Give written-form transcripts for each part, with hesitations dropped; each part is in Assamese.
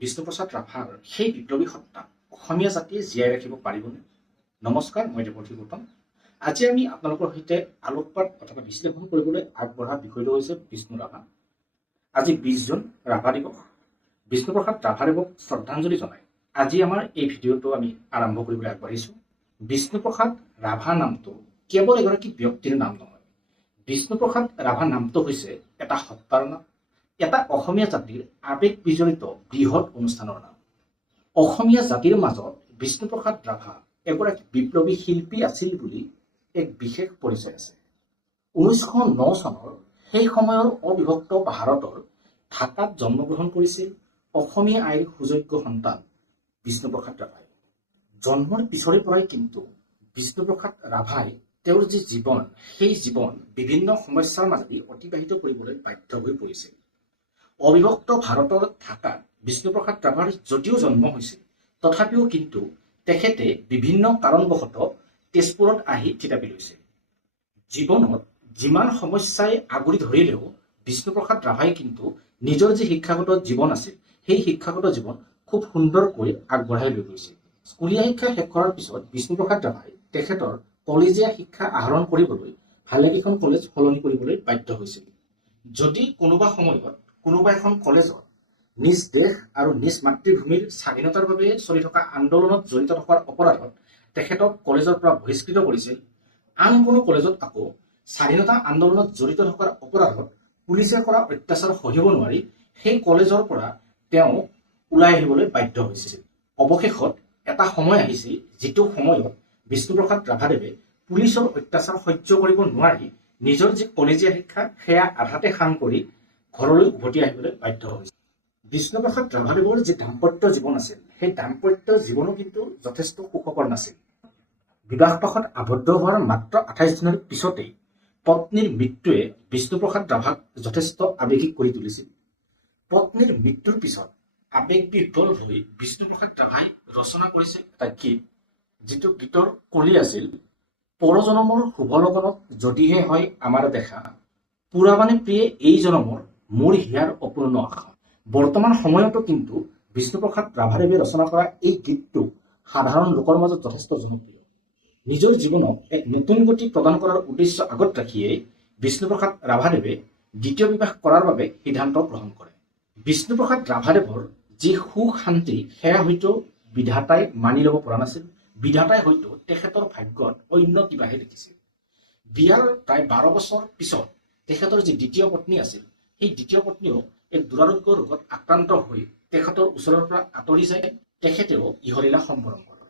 বিষ্ণুপ্ৰসাদ ৰাভাৰ সেই বিপ্লৱী সত্তা অসমীয়া জাতিয়ে জীয়াই ৰাখিব পাৰিবনে? নমস্কাৰ, মই দেৱৰ্থী গৌতম। আজি আমি আপোনালোকৰ সৈতে আলোকপাত অথবা বিশ্লেষণ কৰিবলৈ আগবঢ়া বিষয়টো হৈছে বিষ্ণু ৰাভা। আজি 20 জুন ৰাভা দিৱস। বিষ্ণুপ্ৰসাদ ৰাভাদেৱক শ্ৰদ্ধাঞ্জলি জনাই আজি আমাৰ এই ভিডিঅ'টো আমি আৰম্ভ কৰিবলৈ আগবাঢ়িছোঁ। বিষ্ণুপ্ৰসাদ ৰাভা নামটো কেৱল এগৰাকী ব্যক্তিৰ নাম নহয়। বিষ্ণুপ্ৰসাদ ৰাভা নামটো হৈছে এটা সত্তাৰ নাম, এটা অসমীয়া জাতিৰ আৱেগ বিজড়িত বৃহৎ অনুষ্ঠানৰ নাম। অসমীয়া জাতিৰ মাজত বিষ্ণুপ্ৰসাদ ৰাভা এগৰাকী বিপ্লৱী শিল্পী আছিল বুলি এক বিশেষ পৰিচয় আছে। 1909 চনৰ সেই সময়ৰ অবিভক্ত ভাৰতৰ ঢাকাত জন্মগ্ৰহণ কৰিছিল অসমীয়া আইৰ সুযোগ্য সন্তান বিষ্ণুপ্ৰসাদ ৰাভাই। জন্মৰ পিছৰে পৰাই কিন্তু বিষ্ণুপ্ৰসাদ ৰাভাই তেওঁৰ যি জীৱন, সেই জীৱন বিভিন্ন সমস্যাৰ মাজেদি অতিবাহিত কৰিবলৈ বাধ্য হৈ পৰিছিল। অবিভক্ত ভাৰতৰ ঢাকাত বিষ্ণুপ্ৰসাদ ৰাভাৰ যদিও জন্ম হৈছিল, তথাপিও কিন্তু তেখেতে বিভিন্ন কাৰণবশতঃ তেজপুৰত আহি থিতাপি লৈছিল। জীৱনত যিমান সমস্যাই আগুৰি ধৰিলেও বিষ্ণুপ্ৰসাদ ৰাভাই কিন্তু নিজৰ যি শিক্ষাগত জীৱন আছিল, সেই শিক্ষাগত জীৱন খুব সুন্দৰকৈ আগবঢ়াই লৈ গৈছিল। স্কুলীয়া শিক্ষা শেষ কৰাৰ পিছত বিষ্ণুপ্ৰসাদ ৰাভাই তেখেতৰ কলেজীয়া শিক্ষা আহৰণ কৰিবলৈ ভালেকেইখন কলেজ সলনি কৰিবলৈ বাধ্য হৈছিল। যদি কোনোবা সময়ত কোনোবা এখন কলেজত নিজ দেশ আৰু নিজ মাতৃভূমিৰ স্বাধীনতাৰ বাবে চলি থকা আন্দোলনত জড়িত থকাৰ অপৰাধত তেখেতক কলেজৰ পৰা বহিষ্কৃত কৰিছিল, আন কোনো কলেজত আকৌ স্বাধীনতা আন্দোলনত জড়িত থকাৰ অপৰাধত পুলিচে কৰা অত্যাচাৰ সহিব নোৱাৰি সেই কলেজৰ পৰা তেওঁ ওলাই আহিবলৈ বাধ্য হৈছিল। অৱশেষত এটা সময় আহিছিল, যিটো সময়ত বিষ্ণুপ্ৰসাদ ৰাভাদেৱে পুলিচৰ অত্যাচাৰ সহ্য কৰিব নোৱাৰি নিজৰ যি কলেজীয়া শিক্ষা সেয়া আধাতে সাং কৰি ঘৰলৈ উভতি আহিবলৈ বাধ্য হৈছিল। বিষ্ণুপ্ৰসাদ ৰাভাদেৱৰ যি দাম্পত্য জীৱন আছিল, সেই দাম্পত্য জীৱনো কিন্তু যথেষ্ট সুখকৰ নাছিল। বিবাহপাশত আবদ্ধ হোৱাৰ মাত্ৰ 28 দিনৰ পিছতেই পত্নীৰ মৃত্যুৱে বিষ্ণুপ্ৰসাদ ৰাভাক যথেষ্ট আৱেগিক কৰি তুলিছিল। পত্নীৰ মৃত্যুৰ পিছত আৱেগবিহ্বল হৈ বিষ্ণুপ্ৰসাদ ৰাভাই ৰচনা কৰিছিল এটা গীত, যিটো গীতৰ কলি আছিল, পৰজনমৰ শুভ লগনত যদিহে হয় আমাৰ দেখা, পুৰাবানে প্ৰিয়ে এই জনমৰ মোৰ হিয়াৰ অপূৰ্ণ আশা। বৰ্তমান সময়তো কিন্তু বিষ্ণুপ্ৰসাদ ৰাভাদেৱে ৰচনা কৰা এই গীতটো সাধাৰণ লোকৰ মাজত যথেষ্ট জনপ্ৰিয়। নিজৰ জীৱনক এক নতুন গতি প্ৰদান কৰাৰ উদ্দেশ্য আগত ৰাখিয়েই বিষ্ণুপ্ৰসাদ ৰাভাদেৱে দ্বিতীয় বিবাহ কৰাৰ বাবে সিদ্ধান্ত গ্ৰহণ কৰে। বিষ্ণুপ্ৰসাদ ৰাভাদেৱৰ যি সুখ শান্তি সেয়া হয়তো বিধাতাই মানি ল'ব পৰা নাছিল। বিধাতাই হয়তো তেখেতৰ ভাগ্যত অন্য কিবাহে দেখিছিল। বিয়াৰ প্ৰায় 12 বছৰ পিছত তেখেতৰ যি দ্বিতীয় পত্নী আছিল, সেই দ্বিতীয় পত্নীও এক দুৰাৰোগ্য ৰোগত আক্ৰান্ত হৈ তেখেতৰ ওচৰৰ পৰা আঁতৰি যায়। তেখেতেও ইহলীলা সম্বৰণ কৰে।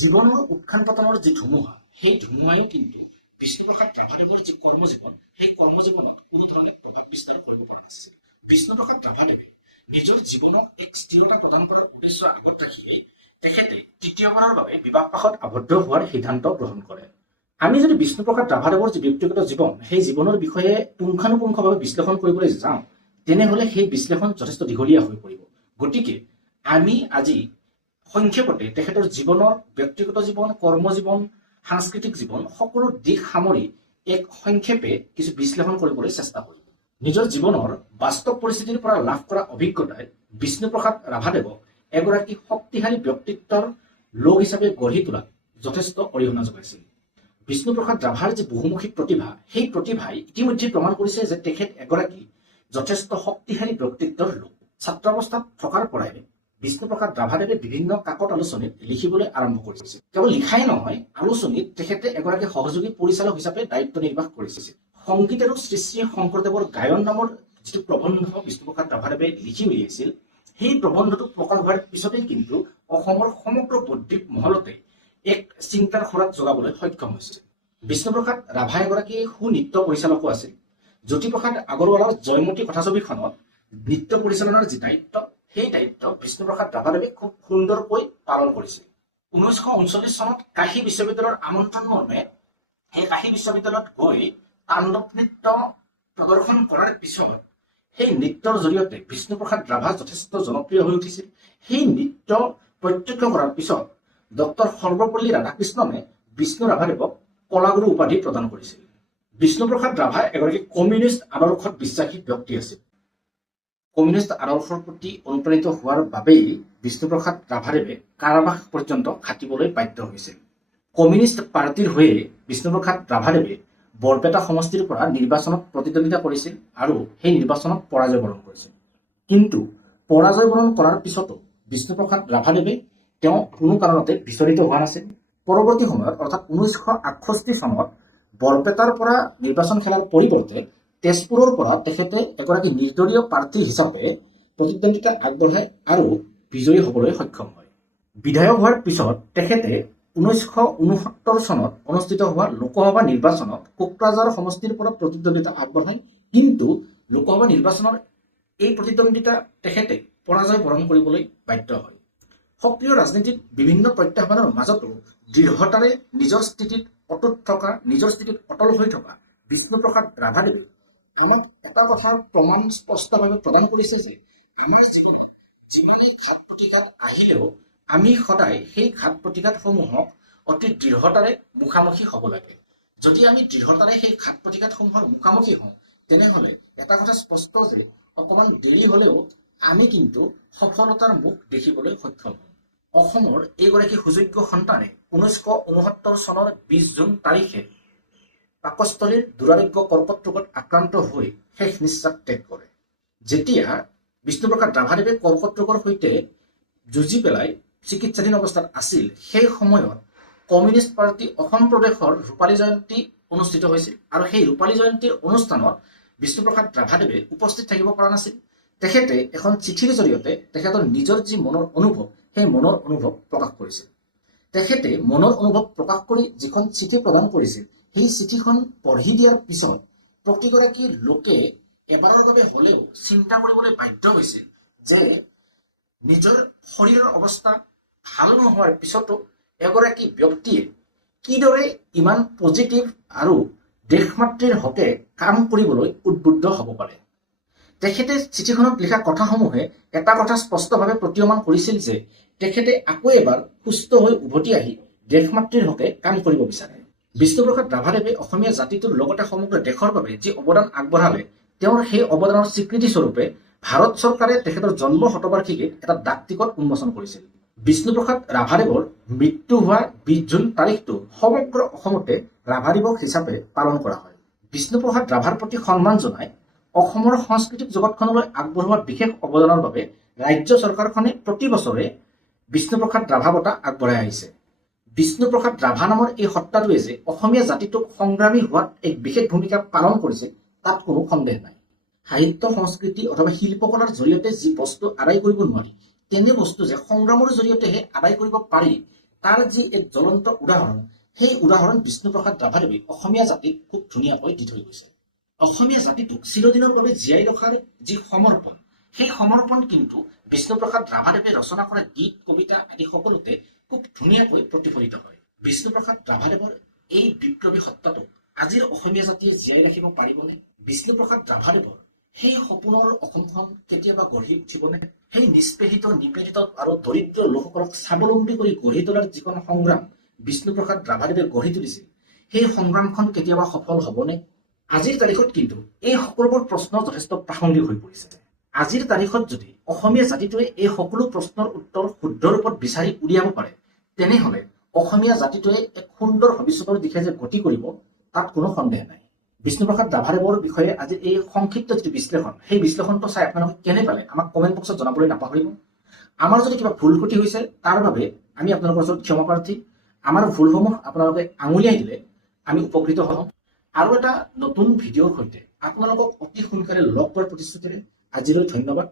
জীৱনৰ উত্থান পতনৰ যি ধুমুহা, সেই ধুমুহায়ো কিন্তু বিষ্ণুপ্ৰসাদ ৰাভাদেৱৰ যি কৰ্মজীৱন, সেই কৰ্মজীৱনত কোনো ধৰণে প্ৰভাৱ বিস্তাৰ কৰিব পৰা নাছিল। বিষ্ণুপ্ৰসাদ ৰাভাদেৱে নিজৰ জীৱনক এক স্থিৰতা প্ৰদান কৰাৰ উদ্দেশ্য আগত ৰাখিয়েই তেখেতে তৃতীয়বাৰৰ বাবে বিবাহপাশত আবদ্ধ হোৱাৰ সিদ্ধান্ত গ্ৰহণ কৰে। আমি যদি বিষ্ণুপ্ৰসাদ ৰাভাদেৱৰ যি ব্যক্তিগত জীৱন, সেই জীৱনৰ বিষয়ে পুংখানুপুংখভাৱে বিশ্লেষণ কৰিবলৈ যাওঁ, তেনেহলে সেই বিশ্লেষণ যথেষ্ট দীঘলীয়া হৈ পৰিব। গতিকে আমি আজি সংক্ষেপতে তেখেতৰ জীৱনৰ ব্যক্তিগত জীৱন, কৰ্মজীৱন, সাংস্কৃতিক জীৱন সকলো দিশ সামৰি এক সংক্ষেপে কিছু বিশ্লেষণ কৰিবলৈ চেষ্টা কৰিম। নিজৰ জীৱনৰ বাস্তৱ পৰিস্থিতিৰ পৰা লাভ কৰা অভিজ্ঞতাই বিষ্ণুপ্ৰসাদ ৰাভাদেৱক এগৰাকী শক্তিশালী ব্যক্তিত্বৰ লোক হিচাপে গঢ়ি তোলাত যথেষ্ট অৰিহণা যোগাইছিল। বিষ্ণুপ্ৰসাদ ৰাভাৰ যি বহুমুখী প্ৰতিভা, সেই প্ৰতিভাই ইতিমধ্যে প্ৰমাণ কৰিছে যে তেখেত এগৰাকী যথেষ্ট শক্তিশালী ব্যক্তিত্বৰ লোক। ছাত্ৰাৱস্থাত থকাৰ পৰাই বিষ্ণুপ্ৰসাদ ৰাভাদেৱে বিভিন্ন কাকত আলোচনীত লিখিবলৈ আৰম্ভ কৰিছিল। কেৱল লিখাই নহয়, আলোচনীত তেখেতে এগৰাকী সহযোগী পৰিচালক হিচাপে দায়িত্ব নিৰ্বাহ কৰিছিল। সংগীত আৰু শ্ৰী শ্ৰী শংকৰদেৱৰ গায়ন নামৰ যিটো প্ৰবন্ধ বিষ্ণুপ্ৰসাদ ৰাভাদেৱে লিখি উলিয়াইছিল, সেই প্ৰবন্ধটো প্ৰকাশ হোৱাৰ পিছতেই কিন্তু অসমৰ সমগ্ৰ বৌদ্ধিক মহলতে এক চিন্তাৰ খোৰাক জগাবলৈ সক্ষম হৈছিল। বিষ্ণুপ্ৰসাদ ৰাভা এগৰাকী সুনৃত্য পৰিচালকো আছিল। জ্যোতিপ্ৰসাদ আগৰৱালাৰ জয়মতী কথাছবিখনত নৃত্য পৰিচালনাৰ যি দায়িত্ব, সেই দায়িত্ব বিষ্ণুপ্ৰসাদ ৰাভাদেৱে খুব সুন্দৰকৈ পালন কৰিছিল। 1939 চনত কাশী বিশ্ববিদ্যালয়ৰ আমন্ত্ৰণ মৰ্মে সেই কাশী বিশ্ববিদ্যালয়ত গৈ তাণ্ডৱ নৃত্য প্ৰদৰ্শন কৰাৰ পিছত সেই নৃত্যৰ জৰিয়তে বিষ্ণুপ্ৰসাদ ৰাভা যথেষ্ট জনপ্ৰিয় হৈ উঠিছিল। সেই নৃত্য প্ৰত্যক্ষ কৰাৰ পিছত ডক্টৰ সৰ্বপল্লী ৰাধাকৃষ্ণনে বিষ্ণু ৰাভাদেৱক কলাগুৰু উপাধি প্ৰদান কৰিছিল। বিষ্ণুপ্ৰসাদ ৰাভা এগৰাকী কমিউনিষ্ট আদৰ্শত বিশ্বাসী ব্যক্তি আছিল। কমিউনিষ্ট আদৰ্শৰ প্ৰতি অনুপ্ৰাণিত হোৱাৰ বাবেই বিষ্ণুপ্ৰসাদ ৰাভাদেৱে কাৰাবাস পৰ্যন্ত খাটিবলৈ বাধ্য হৈছিল। কমিউনিষ্ট পাৰ্টিৰ হৈয়ে বিষ্ণুপ্ৰসাদ ৰাভাদেৱে বৰপেটা সমষ্টিৰ পৰা নিৰ্বাচনত প্ৰতিদ্বন্দ্বিতা কৰিছিল আৰু সেই নিৰ্বাচনত পৰাজয় বৰণ কৰিছিল। কিন্তু পৰাজয় বৰণ কৰাৰ পিছতো বিষ্ণুপ্ৰসাদ ৰাভাদেৱে তেওঁ কোনো কাৰণতে বিচলিত হোৱা নাছিল। পৰৱৰ্তী সময়ত অৰ্থাৎ 1968 চনত বৰপেটাৰ পৰা নিৰ্বাচন খেলাৰ পৰিৱৰ্তে তেজপুৰৰ পৰা তেখেতে এগৰাকী নিৰ্দলীয় প্ৰাৰ্থী হিচাপে প্ৰতিদ্বন্দ্বিতা আগবঢ়ায় আৰু বিজয়ী হ'বলৈ সক্ষম হয়। বিধায়ক হোৱাৰ পিছত তেখেতে 1969 চনত অনুষ্ঠিত হোৱা লোকসভা নিৰ্বাচনত কোকৰাঝাৰ সমষ্টিৰ পৰা প্ৰতিদ্বন্দ্বিতা আগবঢ়ায়। কিন্তু লোকসভা নিৰ্বাচনৰ এই প্ৰতিদ্বন্দ্বিতা তেখেতে পৰাজয় বৰণ কৰিবলৈ বাধ্য হয়। সক্ৰিয় ৰাজনীতিত বিভিন্ন প্ৰত্যাহ্বানৰ মাজতো দৃঢ়তাৰে নিজৰ স্থিতিত অটল হৈ থকা বিষ্ণুপ্ৰসাদ ৰাভাদেৱে আমাক এটা কথাৰ প্ৰমাণ স্পষ্টভাৱে প্ৰদান কৰিছে যে আমাৰ জীৱনত যিমানেই ঘাত প্ৰতিঘাত আহিলেও আমি সদায় সেই ঘাত প্ৰতিঘাতসমূহক অতি দৃঢ়তাৰে মুখামুখি হ'ব লাগে। যদি আমি দৃঢ়তাৰে সেই ঘাত প্ৰতিঘাতসমূহৰ মুখামুখি হওঁ তেনেহ'লে এটা কথা স্পষ্ট যে অকণমান দেৰি হ'লেও আমি কিন্তু সফলতাৰ মুখ দেখিবলৈ সক্ষম হ'ম। অসমৰ এইগৰাকী সুযোগ্য সন্তানে 1969 চনৰ 20 জুন তাৰিখে পাকস্থলীৰ দুৰাৰোগ্য কৰ্কট ৰোগত আক্ৰান্ত হৈ শেষ নিশ্বাস ত্যাগ কৰে। যেতিয়া বিষ্ণুপ্ৰসাদ ৰাভাদেৱে কৰ্কট ৰোগৰ সৈতে যুঁজি পেলাই চিকিৎসাধীন অৱস্থাত আছিল, সেই সময়ত কমিউনিষ্ট পাৰ্টি অসম প্ৰদেশৰ ৰূপালী জয়ন্তী অনুষ্ঠিত হৈছিল আৰু সেই ৰূপালী জয়ন্তীৰ অনুষ্ঠানত বিষ্ণুপ্ৰসাদ ৰাভাদেৱে উপস্থিত থাকিব পৰা নাছিল। তেখেতে এখন চিঠিৰ জৰিয়তে তেখেতৰ নিজৰ যি মনৰ অনুভৱ সেই মনৰ অনুভৱ প্ৰকাশ কৰিছিল। তেখেতে মনৰ অনুভৱ প্ৰকাশ কৰি যিখন চিঠি প্ৰদান কৰিছিল সেই চিঠিখন পঢ়ি দিয়াৰ পিছত প্ৰতিগৰাকী লোকে এবাৰৰ বাবে হ'লেও চিন্তা কৰিবলৈ বাধ্য হৈছিল যে নিজৰ শৰীৰৰ অৱস্থা ভাল নোহোৱাৰ পিছতো এগৰাকী ব্যক্তিয়ে কিদৰে ইমান পজিটিভ আৰু দেশমাতৃৰ হকে কাম কৰিবলৈ উদ্বুদ্ধ হ'ব পাৰে। তেখেতে চিঠিখনত লিখা কথাসমূহে এটা কথা স্পষ্টভাৱে প্ৰতীয়মান কৰিছিল যে তেখেতে আকৌ এবাৰ সুস্থ হৈ উভতি আহি দেশমাতৃৰ হকে কাম কৰিব বিচাৰে। বিষ্ণুপ্ৰসাদ ৰাভাদেৱে অসমীয়া জাতিটোৰ লগতে সমগ্ৰ দেশৰ বাবে যি অৱদান আগবঢ়ালে তেওঁৰ সেই অৱদানৰ স্বীকৃতি স্বৰূপে ভাৰত চৰকাৰে তেখেতৰ জন্ম শতবাৰ্ষিকীত এটা ডাক টিকট উন্মোচন কৰিছিল। বিষ্ণুপ্ৰসাদ ৰাভাদেৱৰ মৃত্যু হোৱা 20 জুন তাৰিখটো সমগ্ৰ অসমতে ৰাভা দিৱস হিচাপে পালন কৰা হয়। বিষ্ণুপ্ৰসাদ ৰাভাৰ প্ৰতি সন্মান জনাই অসমৰ সাংস্কৃতিক জগতখনলৈ আগবঢ়োৱা বিশেষ অৱদানৰ বাবে ৰাজ্য চৰকাৰখনে প্ৰতি বছৰে বিষ্ণুপ্ৰসাদ ৰাভা বঁটা আগবঢ়াই আহিছে। বিষ্ণুপ্ৰসাদ ৰাভা নামৰ এই সত্তাটোৱে যে অসমীয়া জাতিটোক সংগ্ৰামী হোৱাত এক বিশেষ ভূমিকা পালন কৰিছে তাত কোনো সন্দেহ নাই। সাহিত্য সংস্কৃতি অথবা শিল্পকলাৰ জৰিয়তে যি বস্তু আদায় কৰিব নোৱাৰি তেনে বস্তু যে সংগ্ৰামৰ জৰিয়তেহে আদায় কৰিব পাৰি তাৰ যি এক জ্বলন্ত উদাহৰণ, সেই উদাহৰণ বিষ্ণুপ্ৰসাদ ৰাভাদেৱে অসমীয়া জাতিক খুব ধুনীয়াকৈ দি থৈ গৈছে। অসমীয়া জাতিটোক চিৰদিনৰ বাবে জীয়াই ৰখাৰ যি সমৰ্পণ, সেই সমৰ্পণ কিন্তু বিষ্ণুপ্ৰসাদ ৰাভাদেৱে ৰচনা কৰা গীত কবিতা আদি সকলোতে খুব ধুনীয়াকৈ প্ৰতিফলিত হয়। বিষ্ণুপ্ৰসাদ ৰাভাদেৱৰ এই বিপ্লৱী সত্তাটো আজিৰ অসমীয়া জাতিয়ে জীয়াই ৰাখিব পাৰিবনে? বিষ্ণুপ্ৰসাদ ৰাভাদেৱৰ সেই সপোনৰ অসমখন কেতিয়াবা গঢ়ি উঠিবনে? সেই নিষ্পেষিত নিপীড়িত আৰু দৰিদ্ৰ লোকসকলক স্বাৱলম্বী কৰি গঢ়ি তোলাৰ যিখন সংগ্ৰাম বিষ্ণুপ্ৰসাদ ৰাভাদেৱে গঢ়ি তুলিছিল সেই সংগ্ৰামখন কেতিয়াবা সফল হ'বনে? আজিৰ তাৰিখত কিন্তু এই সকলোবোৰ প্ৰশ্ন যথেষ্ট প্ৰাসংগিক হৈ পৰিছে। আজিৰ তাৰিখত যদি অসমীয়া জাতিটোৱে এই সকলো প্ৰশ্নৰ উত্তৰ শুদ্ধ ৰূপত বিচাৰি উলিয়াব পাৰে তেনেহ'লে অসমীয়া জাতিটোৱে এক সুন্দৰ ভৱিষ্যতৰ দিশে যে গতি কৰিব তাত কোনো সন্দেহ নাই। বিষ্ণুপ্ৰসাদ ৰাভাদেৱৰ বিষয়ে আজি এই সংক্ষিপ্ত যিটো বিশ্লেষণ সেই বিশ্লেষণটো চাই আপোনালোকে কেনে পালে আমাক কমেণ্ট বক্সত জনাবলৈ নাপাহৰিব। আমাৰ যদি কিবা ভুল ত্ৰুটি হৈছে তাৰ বাবে আমি আপোনালোকৰ ওচৰত ক্ষমা প্ৰাৰ্থী। আমাৰ ভুলসমূহ আপোনালোকে আঙুলিয়াই দিলে আমি উপকৃত হওঁ। আৰু এটা নতুন ভিডিঅ'ৰ সৈতে আপোনালোকক অতি সোনকালে লগ পোৱাৰ প্ৰতিশ্ৰুতিৰে আজিলৈ ধন্যবাদ।